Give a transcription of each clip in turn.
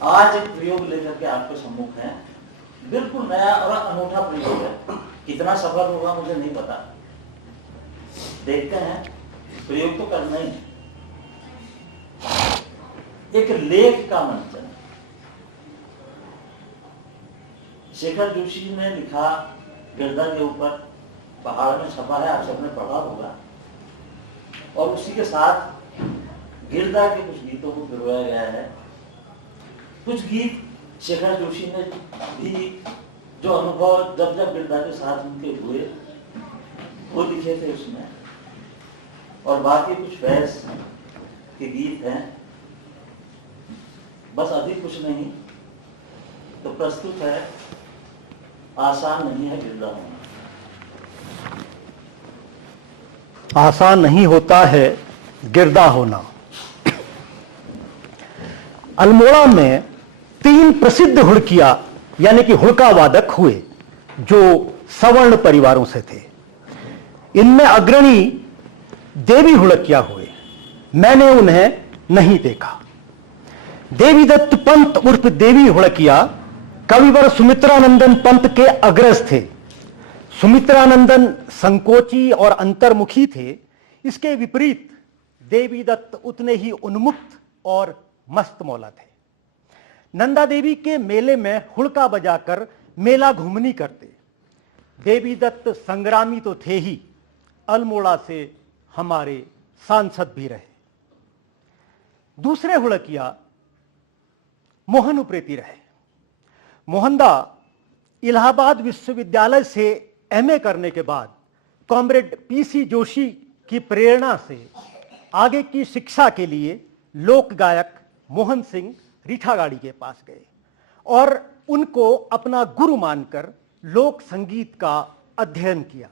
आज एक प्रयोग लेकर के आपके सम्मुख है, बिल्कुल नया और अनूठा प्रयोग है। कितना सफल होगा मुझे नहीं पता, देखते हैं। प्रयोग तो करना ही है। एक लेख का मंचन शेखर जोशी ने लिखा, गिरदा के ऊपर पहाड़ में छपा है, आप सबने पढ़ा होगा। और उसी के साथ गिरदा के कुछ गीतों को पिरोया गया है। कुछ गीत शेखर जोशी ने भी जो अनुभव जब जब गिरदा के साथ उनके हुए वो लिखे थे उसमें, और बाकी कुछ फैज के गीत हैं। बस अधिक कुछ नहीं, तो प्रस्तुत है आसान नहीं है गिरदा होना। आसान नहीं होता है गिरदा होना। अल्मोड़ा में 3 प्रसिद्ध हुड़किया यानी कि हुड़का वादक हुए जो सवर्ण परिवारों से थे। इनमें अग्रणी देवी हुड़किया हुए। मैंने उन्हें नहीं देखा। देवीदत्त पंत उर्फ देवी हुड़किया कविवर सुमित्रानंदन पंत के अग्रज थे। सुमित्रानंदन संकोची और अंतर्मुखी थे। इसके विपरीत देवीदत्त उतने ही उन्मुक्त और मस्त मौला थे। नंदा देवी के मेले में हुड़का बजाकर मेला घूमनी करते। देवीदत्त संग्रामी तो थे ही, अल्मोड़ा से हमारे सांसद भी रहे। दूसरे हुड़किया मोहन उप्रेती रहे। मोहनदा इलाहाबाद विश्वविद्यालय से एमए करने के बाद कॉमरेड पीसी जोशी की प्रेरणा से आगे की शिक्षा के लिए लोक गायक मोहन सिंह रीठागाड़ी के पास गए और उनको अपना गुरु मानकर लोक संगीत का अध्ययन किया।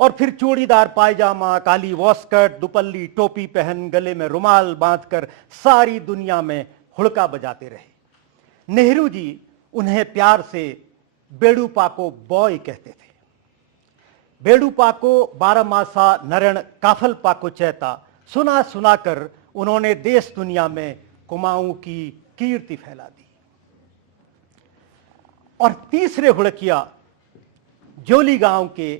और फिर चूड़ीदार पायजामा, काली वॉस्कट, दुपल्ली टोपी पहन, गले में रुमाल बांधकर सारी दुनिया में हुड़का बजाते रहे। नेहरू जी उन्हें प्यार से बेड़ूपाको बॉय कहते थे। बेड़ूपाको 12 मासा नरण काफल पाको चैता सुना सुनाकर उन्होंने देश दुनिया में कुमाऊं की कीर्ति फैला दी। और तीसरे हुड़किया जोली गांव के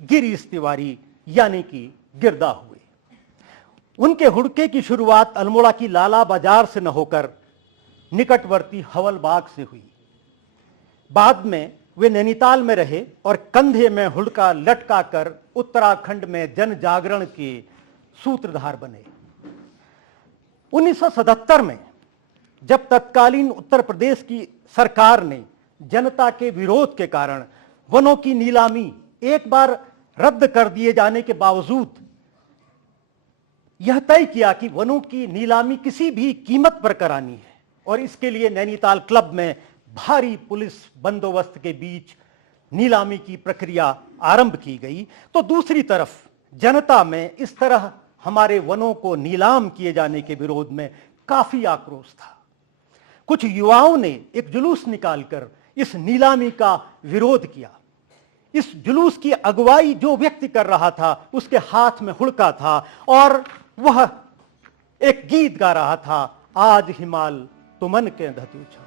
गिरीश तिवारी यानी कि गिरदा हुए। उनके हुड़के की शुरुआत अल्मोड़ा की लाला बाजार से न होकर निकटवर्ती हवलबाग से हुई। बाद में वे नैनीताल में रहे और कंधे में हुड़का लटका कर उत्तराखंड में जन जागरण के सूत्रधार बने। 1977 में जब तत्कालीन उत्तर प्रदेश की सरकार ने जनता के विरोध के कारण वनों की नीलामी एक बार रद्द कर दिए जाने के बावजूद यह तय किया कि वनों की नीलामी किसी भी कीमत पर करानी है, और इसके लिए नैनीताल क्लब में भारी पुलिस बंदोबस्त के बीच नीलामी की प्रक्रिया आरंभ की गई, तो दूसरी तरफ जनता में इस तरह हमारे वनों को नीलाम किए जाने के विरोध में काफी आक्रोश था। कुछ युवाओं ने एक जुलूस निकालकर इस नीलामी का विरोध किया। इस जुलूस की अगुवाई जो व्यक्ति कर रहा था उसके हाथ में हुड़का था और वह एक गीत गा रहा था, आज हिमाल तुमन के धतू छा।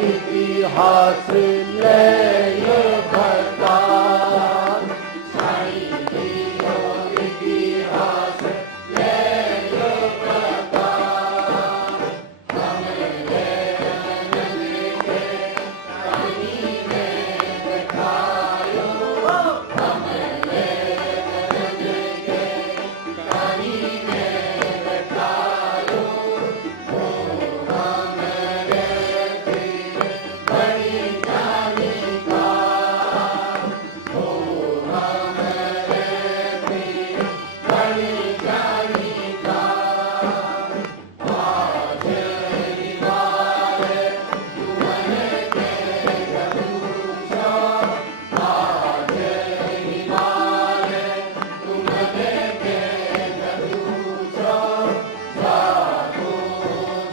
इतिहास ले लो बता, साईं दियो इतिहास ले लो बता, हमरे मन के कहानी में बैठायो, हमरे मन के कहानी में बैठायो, ओ हमरे दिल बड़ी जानी का, ओ हमरे दिल बड़ी जानी का, आज हिमालय तुमने के पूछा, आज हिमालय तुमने के पूछा, जागो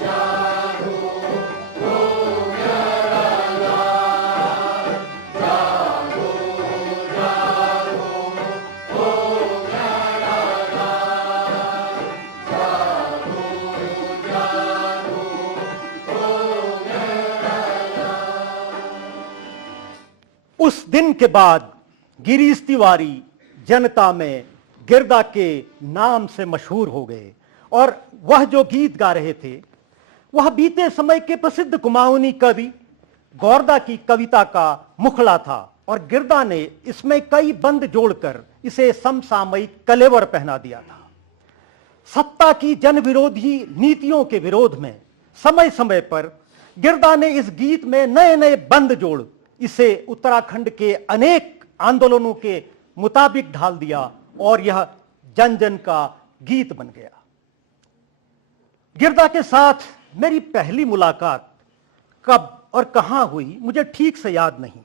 जागो ओ मेरा लाल, जागो जागो ओ मेरा लाल, जागो जागो ओ मेरा लाल। उस दिन के बाद गिरीश तिवारी जनता में गिरदा के नाम से मशहूर हो गए और वह जो गीत गा रहे थे वह बीते समय के प्रसिद्ध कुमाऊनी कवि गौरदा की कविता का मुखड़ा था और गिरदा ने इसमें कई बंद जोड़कर इसे समसामयिक कलेवर पहना दिया था। सत्ता की जन विरोधी नीतियों के विरोध में समय समय पर गिरदा ने इस गीत में नए नए बंद जोड़ इसे उत्तराखंड के अनेक आंदोलनों के मुताबिक ढाल दिया और यह जन जन का गीत बन गया। गिरदा के साथ मेरी पहली मुलाकात कब और कहां हुई मुझे ठीक से याद नहीं,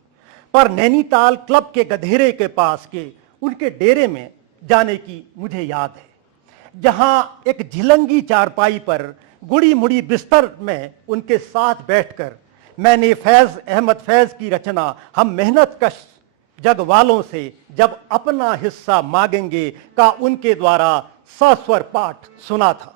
पर नैनीताल क्लब के गधेरे के पास के उनके डेरे में जाने की मुझे याद है, जहां एक झिलंगी चारपाई पर गुड़ी मुड़ी बिस्तर में उनके साथ बैठकर मैंने फैज अहमद फैज की रचना हम मेहनत कश जग वालों से जब अपना हिस्सा मांगेंगे का उनके द्वारा सस्वर पाठ सुना था।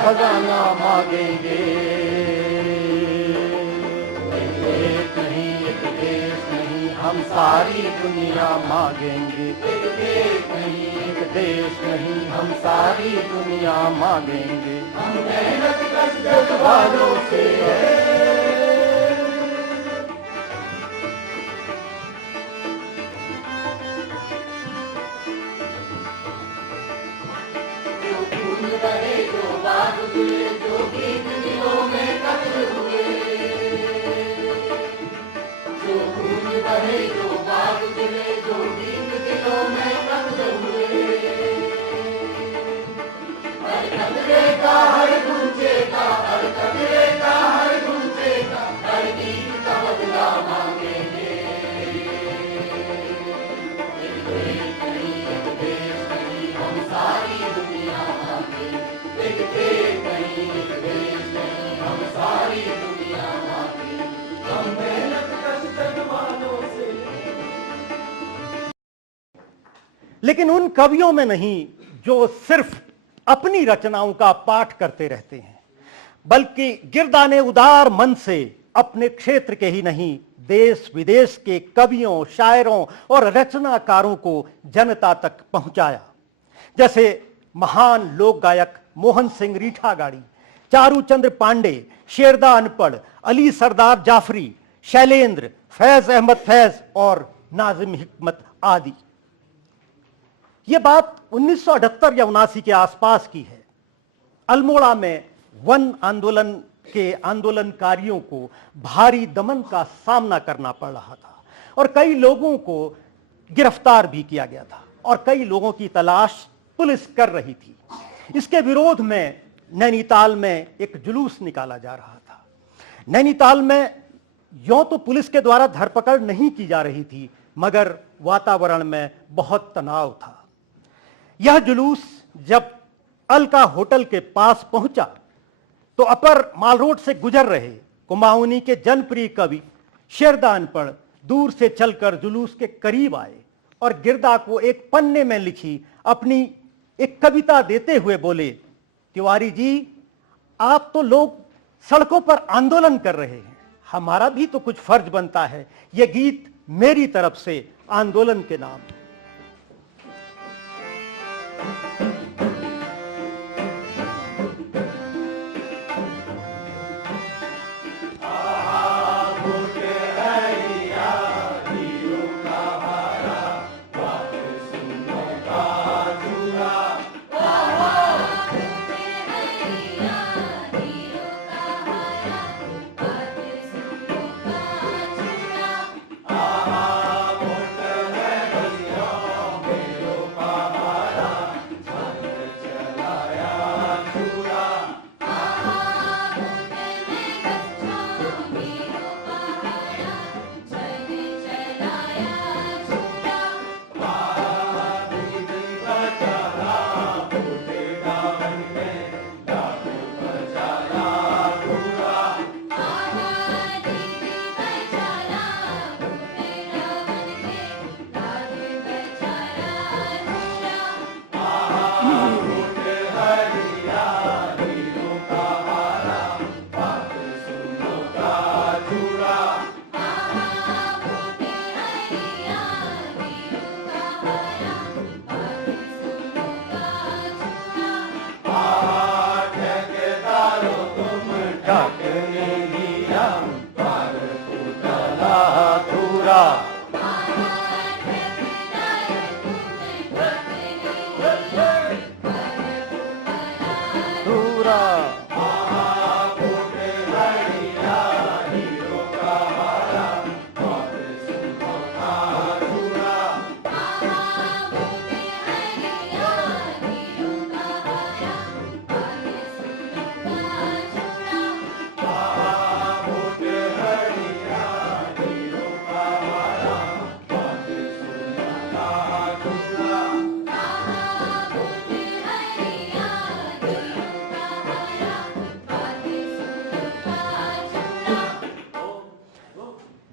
खजाना मांगेंगे, एक नहीं एक देश नहीं हम सारी दुनिया मांगेंगे, एक नहीं एक देश नहीं हम सारी दुनिया मांगेंगे, हम मेहनत कश वालों से जो गीत दिलों में कत्ल हुए, जो खून बहे जो बाग जुले, जो गीत दिलों में कत्ल हुए, हर कतरे का हर गुंजे का, हर कतरे का हर गुंजे का, हर गीत का बदला मांगेंगे, एक देश नहीं एक देश नहीं हम सारी दुनिया मांगेंगे, एक देश नहीं एक देश नहीं हम सारी दुनिया मांगेंगे, हम मेहनत कश जगवालों से। लेकिन उन कवियों में नहीं जो सिर्फ अपनी रचनाओं का पाठ करते रहते हैं, बल्कि गिरदा ने उदार मन से अपने क्षेत्र के ही नहीं, देश विदेश के कवियों, शायरों और रचनाकारों को जनता तक पहुंचाया। जैसे महान लोक गायक मोहन सिंह रीठागाड़ी, चारूचंद्र पांडे, शेरदा अनपढ़, अली सरदार जाफरी, शैलेंद्र, फैज अहमद फैज और नाजिम हिकमत आदि। यह बात 1978 या 79 के आसपास की है। अल्मोड़ा में वन आंदोलन के आंदोलनकारियों को भारी दमन का सामना करना पड़ रहा था और कई लोगों को गिरफ्तार भी किया गया था और कई लोगों की तलाश पुलिस कर रही थी। इसके विरोध में नैनीताल में एक जुलूस निकाला जा रहा था। नैनीताल में यों तो पुलिस के द्वारा धरपकड़ नहीं की जा रही थी, मगर वातावरण में बहुत तनाव था। यह जुलूस जब अलका होटल के पास पहुंचा तो अपर माल रोड से गुजर रहे कुमाऊनी के जनप्रिय कवि शेरदा अनपढ़ दूर से चलकर जुलूस के करीब आए और गिरदा को एक पन्ने में लिखी अपनी एक कविता देते हुए बोले, तिवारी जी, आप तो लोग सड़कों पर आंदोलन कर रहे हैं, हमारा भी तो कुछ फर्ज बनता है। यह गीत मेरी तरफ से आंदोलन के नाम।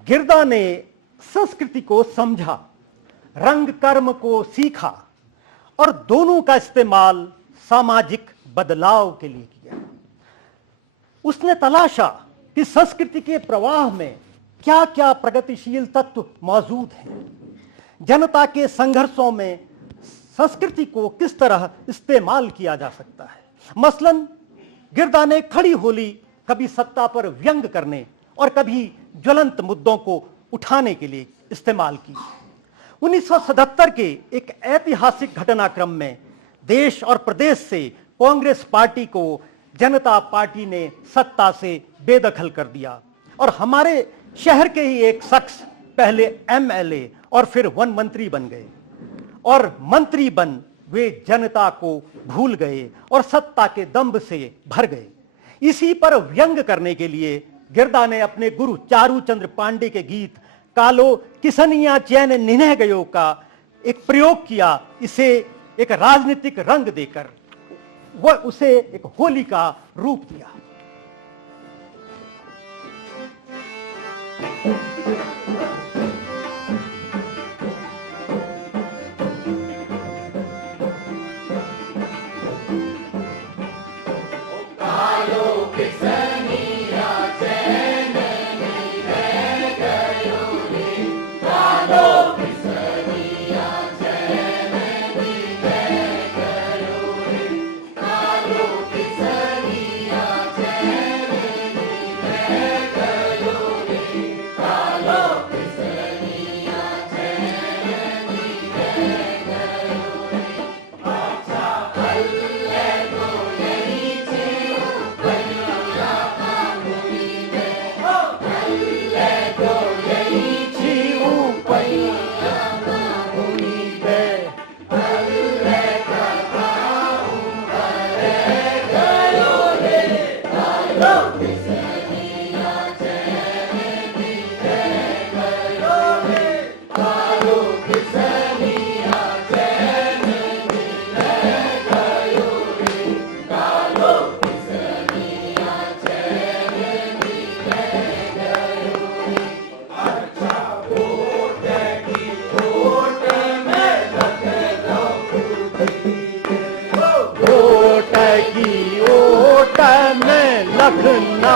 गिरदा ने संस्कृति को समझा, रंग कर्म को सीखा और दोनों का इस्तेमाल सामाजिक बदलाव के लिए किया। उसने तलाशा कि संस्कृति के प्रवाह में क्या क्या प्रगतिशील तत्व मौजूद हैं, जनता के संघर्षों में संस्कृति को किस तरह इस्तेमाल किया जा सकता है। मसलन गिरदा ने खड़ी होली कभी सत्ता पर व्यंग करने और कभी ज्वलंत मुद्दों को उठाने के लिए इस्तेमाल की। 1977 के एक ऐतिहासिक घटनाक्रम में देश और प्रदेश से कांग्रेस पार्टी को जनता पार्टी ने सत्ता से बेदखल कर दिया और हमारे शहर के ही एक शख्स पहले एमएलए और फिर वन मंत्री बन गए और मंत्री बन वे जनता को भूल गए और सत्ता के दंभ से भर गए। इसी पर व्यंग करने के लिए गिरदा ने अपने गुरु चारूचंद्र पांडे के गीत कालो किसनिया चैन निन्ह गयो का एक प्रयोग किया। इसे एक राजनीतिक रंग देकर वह उसे एक होली का रूप दिया। कालो किसनिया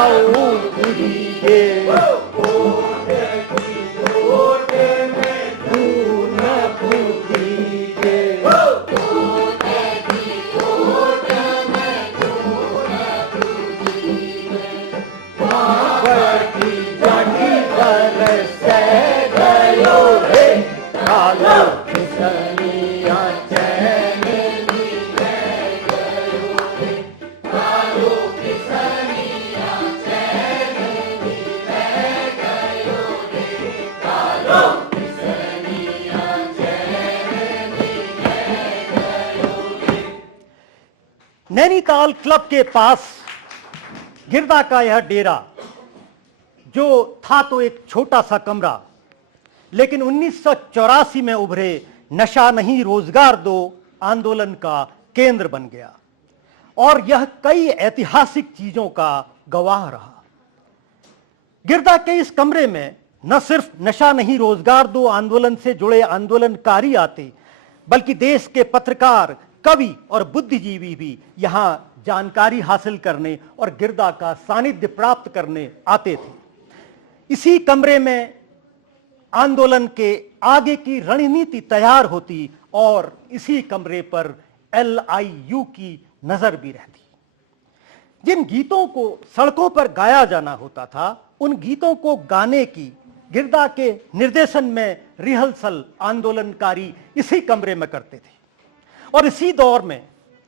आओ भीगे नैनीताल क्लब के पास गिरदा का यह डेरा जो था तो एक छोटा सा कमरा, लेकिन 1984 में उभरे नशा नहीं रोजगार दो आंदोलन का केंद्र बन गया और यह कई ऐतिहासिक चीजों का गवाह रहा। गिरदा के इस कमरे में न सिर्फ नशा नहीं रोजगार दो आंदोलन से जुड़े आंदोलनकारी आते, बल्कि देश के पत्रकार, कवि और बुद्धिजीवी भी यहां जानकारी हासिल करने और गिरदा का सानिध्य प्राप्त करने आते थे। इसी कमरे में आंदोलन के आगे की रणनीति तैयार होती और इसी कमरे पर LIU की नजर भी रहती। जिन गीतों को सड़कों पर गाया जाना होता था, उन गीतों को गाने की गिरदा के निर्देशन में रिहर्सल आंदोलनकारी इसी कमरे में करते थे। और इसी दौर में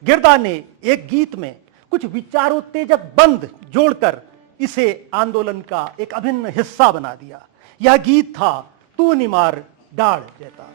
गिरदा ने एक गीत में कुछ विचारोत्तेजक बंद जोड़कर इसे आंदोलन का एक अभिन्न हिस्सा बना दिया। यह गीत था तू निमार डाड़ जेता।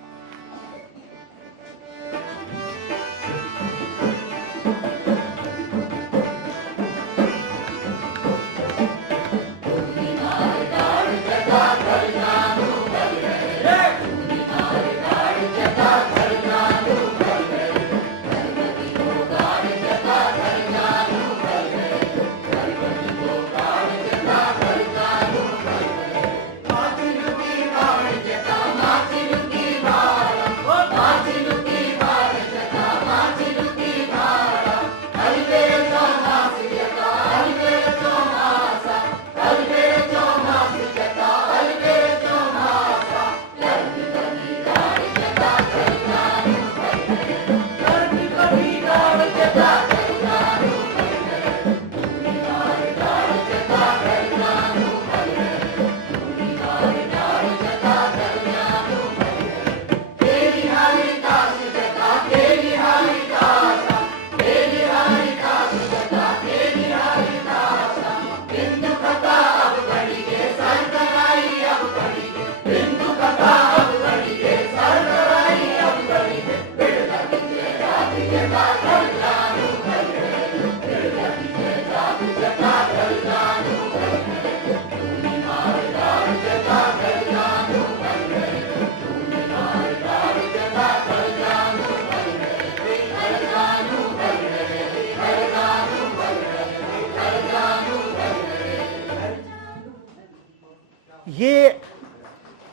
ये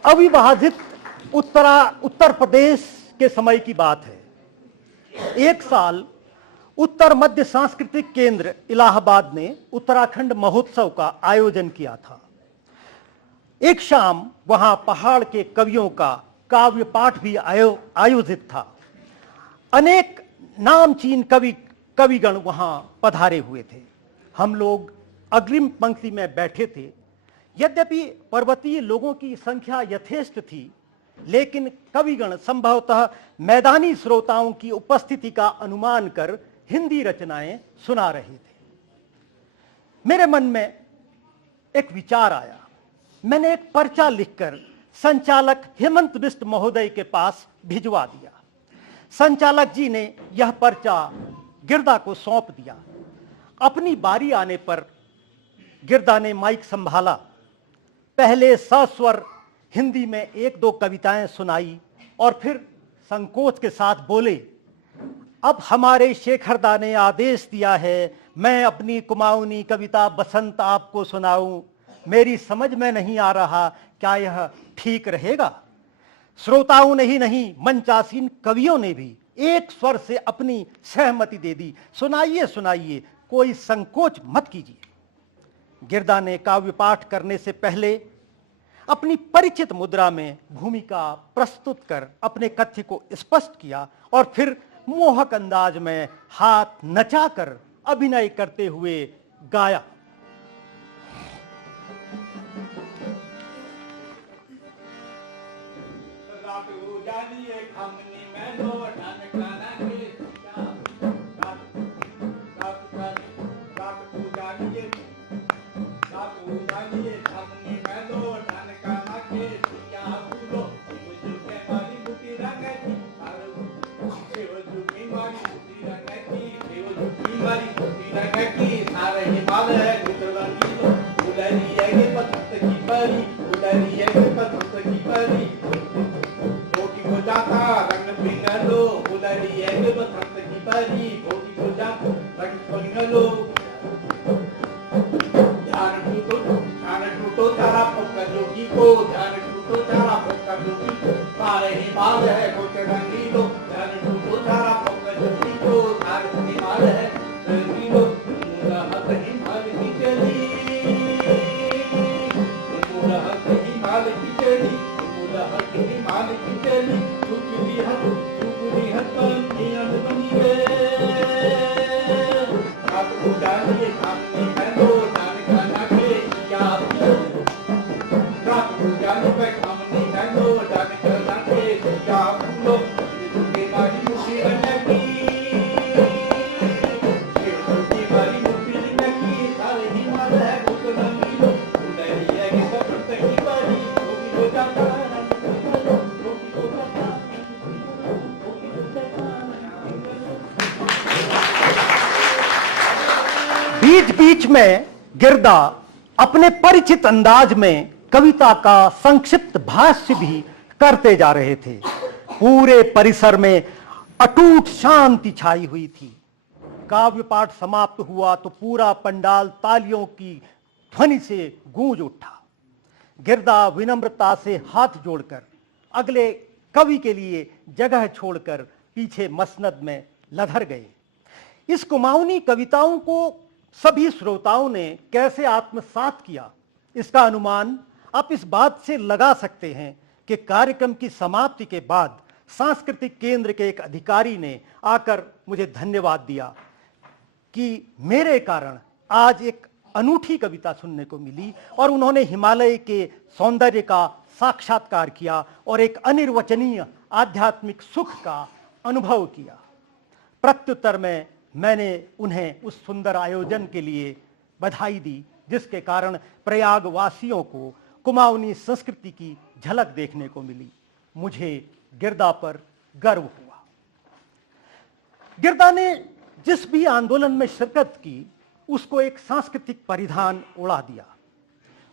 अविभाजित उत्तर प्रदेश के समय की बात है। एक साल उत्तर मध्य सांस्कृतिक केंद्र इलाहाबाद ने उत्तराखंड महोत्सव का आयोजन किया था। एक शाम वहां पहाड़ के कवियों का काव्य पाठ भी आयोजित था। अनेक नामचीन कविगण वहां पधारे हुए थे। हम लोग अग्रिम पंक्ति में बैठे थे। यद्यपि पर्वतीय लोगों की संख्या यथेष्ट थी, लेकिन कविगण संभवतः मैदानी श्रोताओं की उपस्थिति का अनुमान कर हिंदी रचनाएं सुना रहे थे। मेरे मन में एक विचार आया। मैंने एक पर्चा लिखकर संचालक हेमंत बिष्ट महोदय के पास भिजवा दिया। संचालक जी ने यह पर्चा गिरदा को सौंप दिया। अपनी बारी आने पर गिरदा ने माइक संभाला। पहले सस्वर हिंदी में एक दो कविताएं सुनाई और फिर संकोच के साथ बोले, अब हमारे शेखरदा ने आदेश दिया है, मैं अपनी कुमाऊनी कविता बसंत आपको सुनाऊं। मेरी समझ में नहीं आ रहा क्या यह ठीक रहेगा। श्रोताओं ने ही नहीं, मंचासीन कवियों ने भी एक स्वर से अपनी सहमति दे दी। सुनाइए सुनाइए, कोई संकोच मत कीजिए। गिरदा ने काव्य पाठ करने से पहले अपनी परिचित मुद्रा में भूमिका प्रस्तुत कर अपने कथ्य को स्पष्ट किया और फिर मोहक अंदाज में हाथ नचाकर अभिनय करते हुए गाया। बीच बीच में गिरदा अपने परिचित अंदाज में कविता का संक्षिप्त भाष्य भी करते जा रहे थे। पूरे परिसर में अटूट शांति छाई हुई थी। काव्य पाठ समाप्त हुआ तो पूरा पंडाल तालियों की ध्वनि से गूंज उठा। गिरदा विनम्रता से हाथ जोड़कर अगले कवि के लिए जगह छोड़कर पीछे मसनद में लधर गए। इस कुमाऊनी कविताओं को सभी श्रोताओं ने कैसे आत्मसात किया, इसका अनुमान आप इस बात से लगा सकते हैं कि कार्यक्रम की समाप्ति के बाद सांस्कृतिक केंद्र के एक अधिकारी ने आकर मुझे धन्यवाद दिया कि मेरे कारण आज एक अनूठी कविता सुनने को मिली और उन्होंने हिमालय के सौंदर्य का साक्षात्कार किया और एक अनिर्वचनीय आध्यात्मिक सुख का अनुभव किया। प्रत्युत्तर में मैंने उन्हें उस सुंदर आयोजन के लिए बधाई दी जिसके कारण प्रयाग वासियों को कुमाऊनी संस्कृति की झलक देखने को मिली। मुझे गिरदा पर गर्व हुआ। गिरदा ने जिस भी आंदोलन में शिरकत की उसको एक सांस्कृतिक परिधान उड़ा दिया।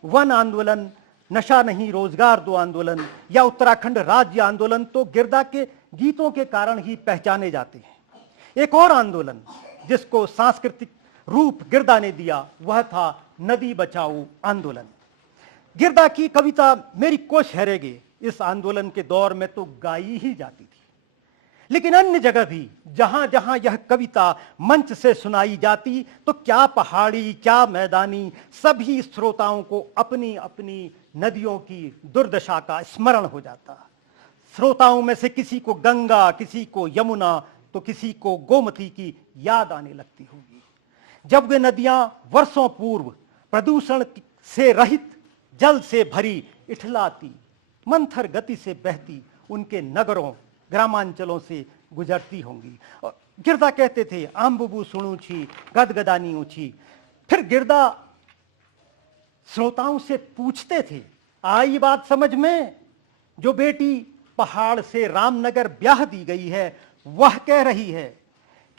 वन आंदोलन, नशा नहीं रोजगार दो आंदोलन या उत्तराखंड राज्य आंदोलन तो गिरदा के गीतों के कारण ही पहचाने जाते हैं। एक और आंदोलन जिसको सांस्कृतिक रूप गिरदा ने दिया वह था नदी बचाओ आंदोलन। गिरदा की कविता मेरी कोश हरेगे इस आंदोलन के दौर में तो गाई ही जाती थी, लेकिन अन्य जगह भी जहां जहां यह कविता मंच से सुनाई जाती तो क्या पहाड़ी क्या मैदानी सभी श्रोताओं को अपनी अपनी नदियों की दुर्दशा का स्मरण हो जाता। श्रोताओं में से किसी को गंगा, किसी को यमुना तो किसी को गोमती की याद आने लगती होगी। जब वे नदियां वर्षों पूर्व प्रदूषण से रहित जल से भरी इठलाती मंथर गति से बहती उनके नगरों ग्रामांचलों से गुजरती होंगी। और गिरदा कहते थे आम्बुबू सुणू छी गदगदानी ऊंची। फिर गिरदा श्रोताओं से पूछते थे, आई बात समझ में? जो बेटी पहाड़ से रामनगर ब्याह दी गई है वह कह रही है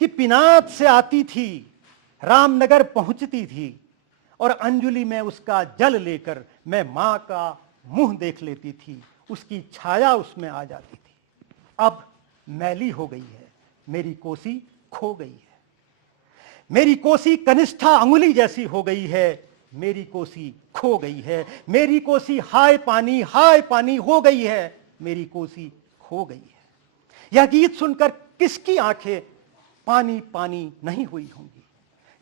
कि पिनात से आती थी, रामनगर पहुंचती थी और अंजुलि में उसका जल लेकर मैं मां का मुंह देख लेती थी, उसकी छाया उसमें आ जाती थी। अब मैली हो गई है, मेरी कोसी खो गई है। मेरी कोसी कनिष्ठा अंगुली जैसी हो गई है, मेरी कोसी खो गई है। मेरी कोसी हाय पानी हो गई है, मेरी कोसी खो गई है। यह गीत सुनकर किसकी आंखें पानी पानी नहीं हुई होंगी?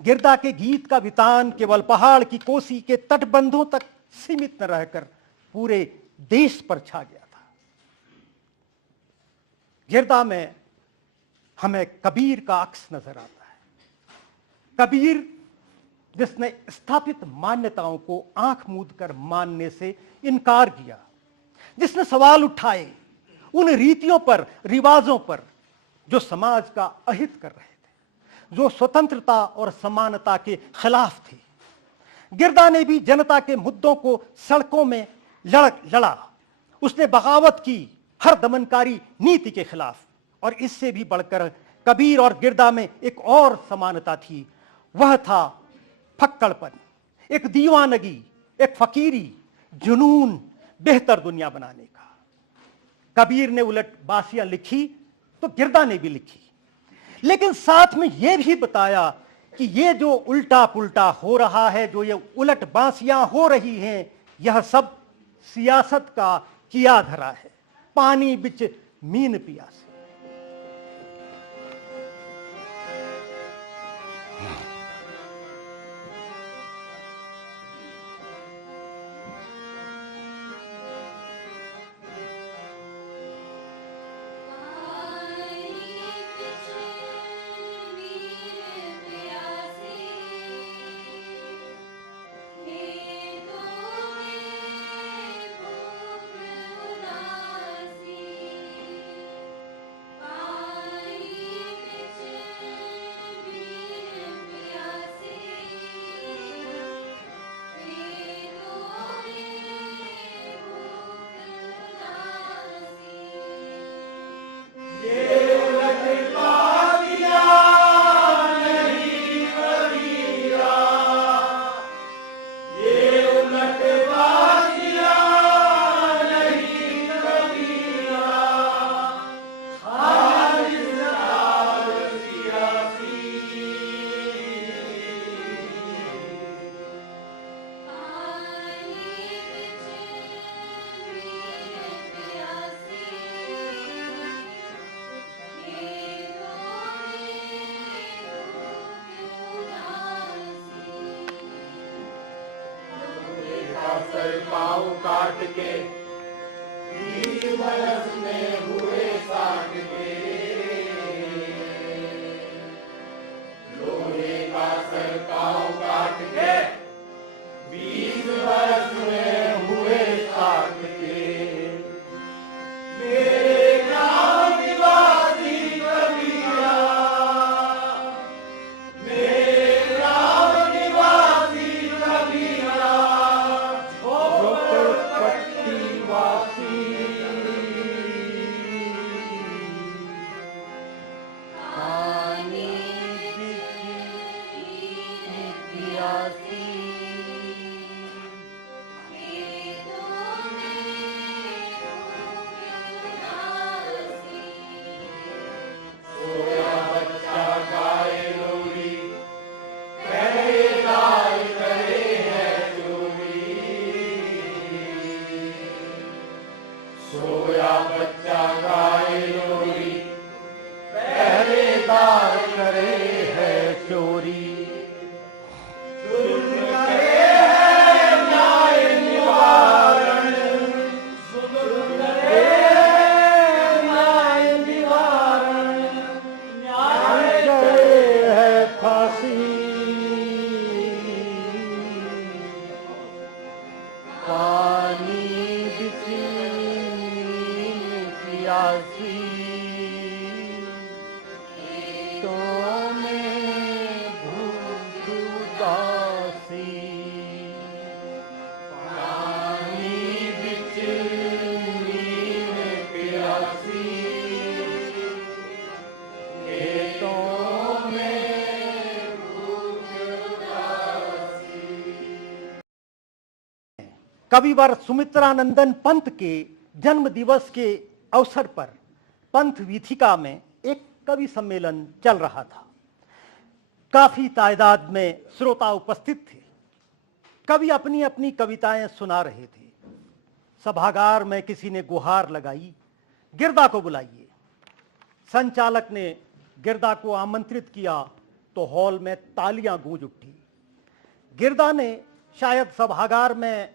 गिरदा के गीत का वितान केवल पहाड़ की कोसी के तटबंधों तक सीमित न रहकर पूरे देश पर छा गया था। गिरदा में हमें कबीर का अक्स नजर आता है। कबीर जिसने स्थापित मान्यताओं को आंख मूंद कर मानने से इनकार किया, जिसने सवाल उठाए उन रीतियों पर, रिवाजों पर जो समाज का अहित कर रहे थे, जो स्वतंत्रता और समानता के खिलाफ थे। गिरदा ने भी जनता के मुद्दों को सड़कों में लड़ा। उसने बगावत की हर दमनकारी नीति के खिलाफ। और इससे भी बढ़कर कबीर और गिरदा में एक और समानता थी, वह था फक्कड़पन, एक दीवानगी, एक फकीरी, जुनून बेहतर दुनिया बनाने का। कबीर ने उलट बासियां लिखी तो गिरदा ने भी लिखी, लेकिन साथ में यह भी बताया कि यह जो उल्टा पुल्टा हो रहा है, जो ये उलट बासियां हो रही हैं, यह सब सियासत का किया धरा है, पानी बिच मीन पिया से। पाँव काट के 20 बरस में हुए 60 के, लोहे का सर पाँव काट के 20 बरस में हुए 60 के। मेरे गाँव निवासी कबीरा, मेरे गाँव निवासी कबीरा, कविवर सुमित्रानंदन पंत के जन्म दिवस के अवसर पर पंथ वीथिका में एक कवि सम्मेलन चल रहा था। काफी तादाद में श्रोता उपस्थित थे। कवि अपनी अपनी कविताएं सुना रहे थे। सभागार में किसी ने गुहार लगाई, गिरदा को बुलाइए। संचालक ने गिरदा को आमंत्रित किया तो हॉल में तालियां गूंज उठी। गिरदा ने शायद सभागार में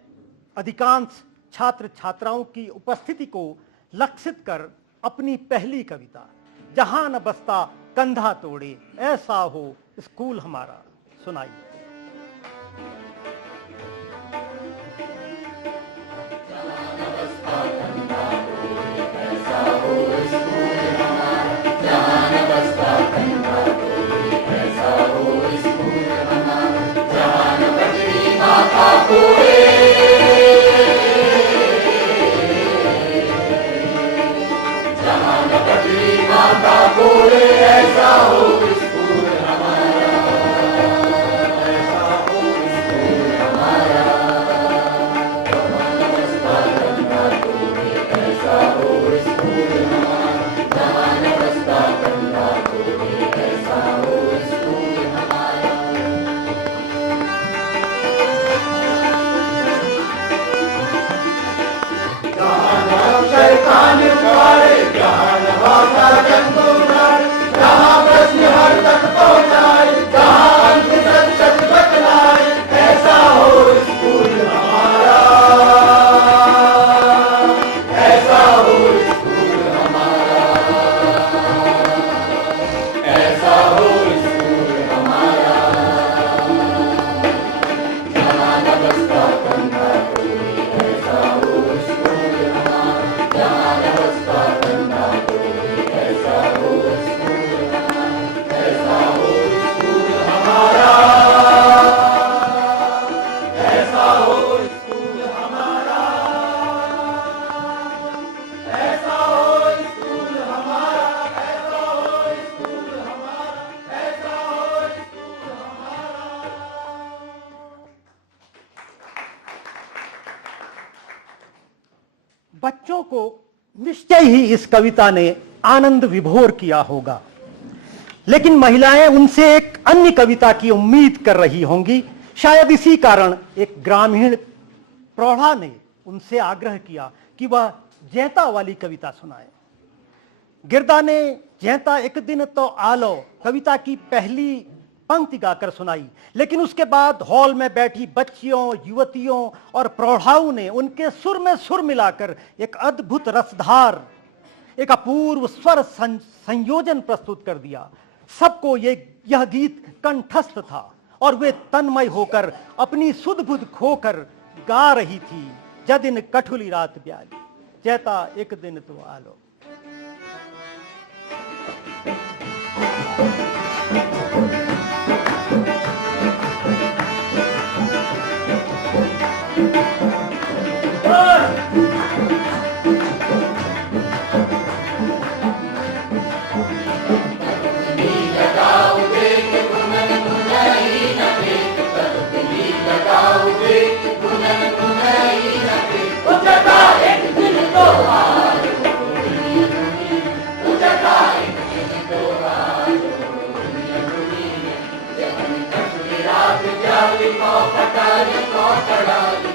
अधिकांश छात्र छात्राओं की उपस्थिति को लक्षित कर अपनी पहली कविता जहां न बस्ता कंधा तोड़े ऐसा हो स्कूल हमारा सुनाई। बच्चों को निश्चय ही इस कविता ने आनंद विभोर किया होगा, लेकिन महिलाएं उनसे एक अन्य कविता की उम्मीद कर रही होंगी। शायद इसी कारण एक ग्रामीण प्रौढ़ा ने उनसे आग्रह किया कि वह जैता वाली कविता सुनाए। गिरदा ने जैता एक दिन तो आलो कविता की पहली पंक्ति गाकर सुनाई, लेकिन उसके बाद हॉल में बैठी बच्चियों, युवतियों और प्रौढ़ाओं ने उनके सुर में सुर मिलाकर एक अद्भुत रसधार, एक अपूर्व स्वर संयोजन प्रस्तुत कर दिया। सबको यह गीत कंठस्थ था और वे तन्मय होकर अपनी सुध बुध खोकर गा रही थी। जदिन कठुली रात ब्याली जैता एक दिन तो आलो। रात प्याली को पटाली को पड़ाली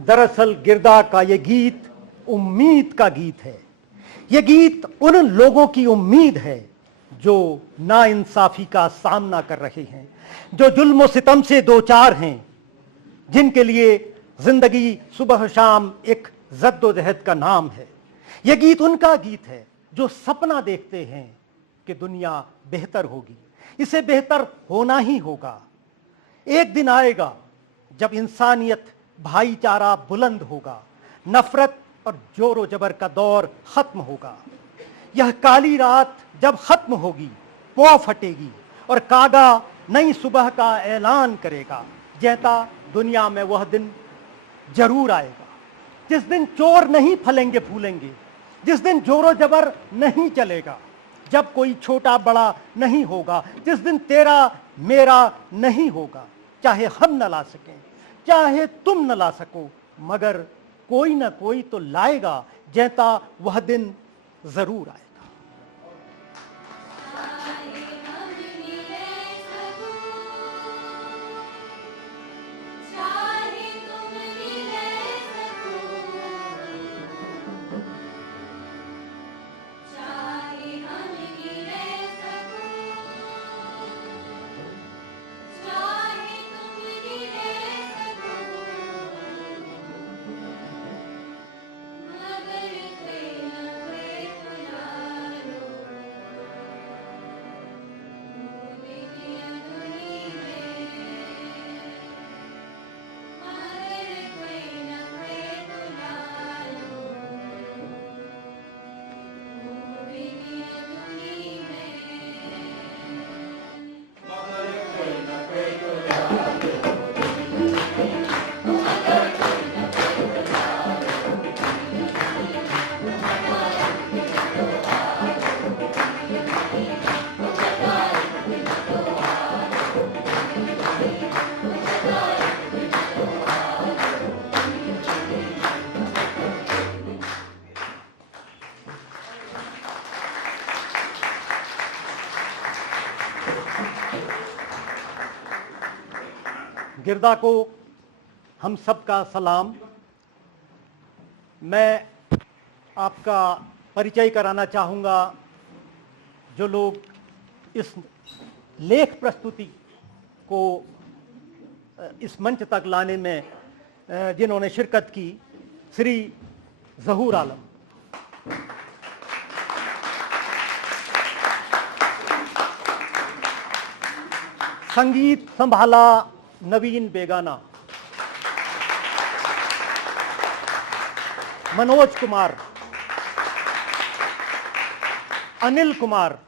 दरअसल गिरदा का ये गीत उम्मीद का गीत है। ये गीत उन लोगों की उम्मीद है जो नाइंसाफी का सामना कर रहे हैं, जो जुल्म सितम से दो चार हैं, जिनके लिए जिंदगी सुबह शाम एक जद्दोजहद का नाम है। यह गीत उनका गीत है जो सपना देखते हैं कि दुनिया बेहतर होगी, इसे बेहतर होना ही होगा। एक दिन आएगा जब इंसानियत, भाईचारा बुलंद होगा, नफरत और जोरो जबर का दौर खत्म होगा। यह काली रात जब खत्म होगी, पौ फटेगी और कागा नई सुबह का ऐलान करेगा। जैता दुनिया में वह दिन जरूर आएगा, जिस दिन चोर नहीं फलेंगे फूलेंगे, जिस दिन जोरो जबर नहीं चलेगा, जब कोई छोटा बड़ा नहीं होगा, जिस दिन तेरा मेरा नहीं होगा। चाहे हम न ला सकें, चाहे तुम न ला सको, मगर कोई ना कोई तो लाएगा। जैता वह दिन जरूर आएगा। गिरदा को हम सबका सलाम। मैं आपका परिचय कराना चाहूँगा। जो लोग इस लेख प्रस्तुति को इस मंच तक लाने में जिन्होंने शिरकत की, श्री ज़हूर आलम, संगीत संभाला नवीन बेगाना, मनोज कुमार, अनिल कुमार,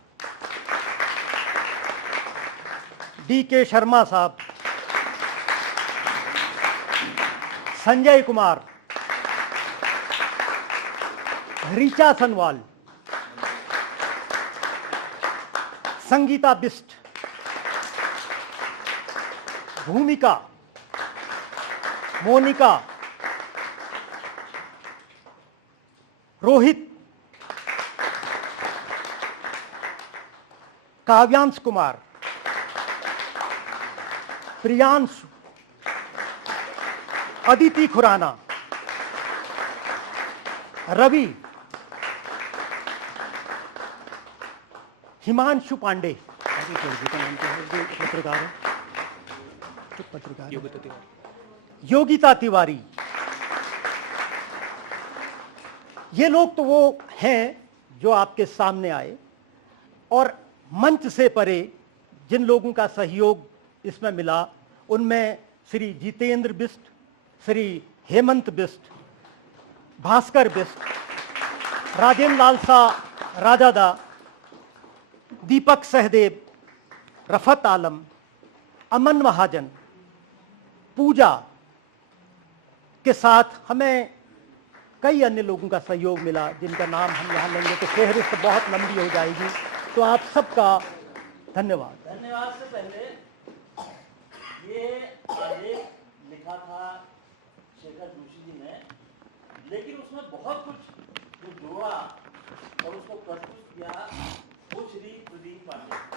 डी.के. शर्मा साहब, संजय कुमार, रीचा सनवाल, संगीता बिस्ट, भूमिका, मोनिका, रोहित, काव्यांश कुमार, प्रियांशु, अदिति खुराना, रवि, हिमांशु पांडे, पत्रकार योगिता तिवारी। ये लोग तो वो हैं जो आपके सामने आए, और मंच से परे जिन लोगों का सहयोग इसमें मिला, उनमें श्री जितेंद्र बिस्ट, श्री हेमंत बिस्ट, भास्कर बिस्ट, राजेंद्र लालसा राजादा, दीपक सहदेव, रफत आलम, अमन महाजन, पूजा के साथ हमें कई अन्य लोगों का सहयोग मिला, जिनका नाम हम यहाँ लेंगे तो फहरिस्त बहुत लंबी हो जाएगी। तो आप सबका धन्यवाद। धन्यवाद से पहले ये आलेख लिखा था शेखर जोशी जी ने, लेकिन उसमें बहुत कुछ जो जोड़ा और उसको प्रस्तुत किया वो श्री प्रदीप पांडे।